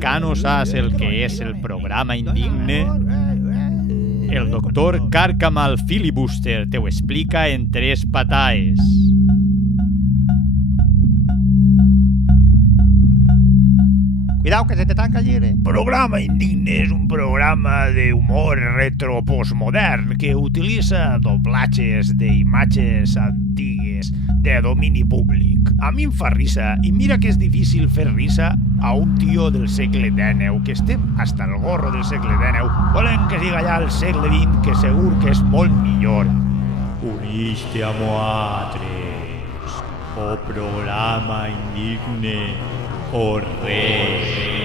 Que no saps el que és el programa indigne? El doctor Cárcamo Filibuster te ho explica en 3 pataes. Cuidao que se te tanca el llibre. Programa Indigne és un programa d'humor retro-postmodern que utilitza doblatges d'imatges antigues de domini públic. A mi em fa risa, i mira que és difícil fer risa a un tio del segle XIX, que estem hasta el gorro del segle XIX. Volen que siga ja el segle XX, que segur que és molt millor. Uniste a Moatres, o programa indigne, o rei.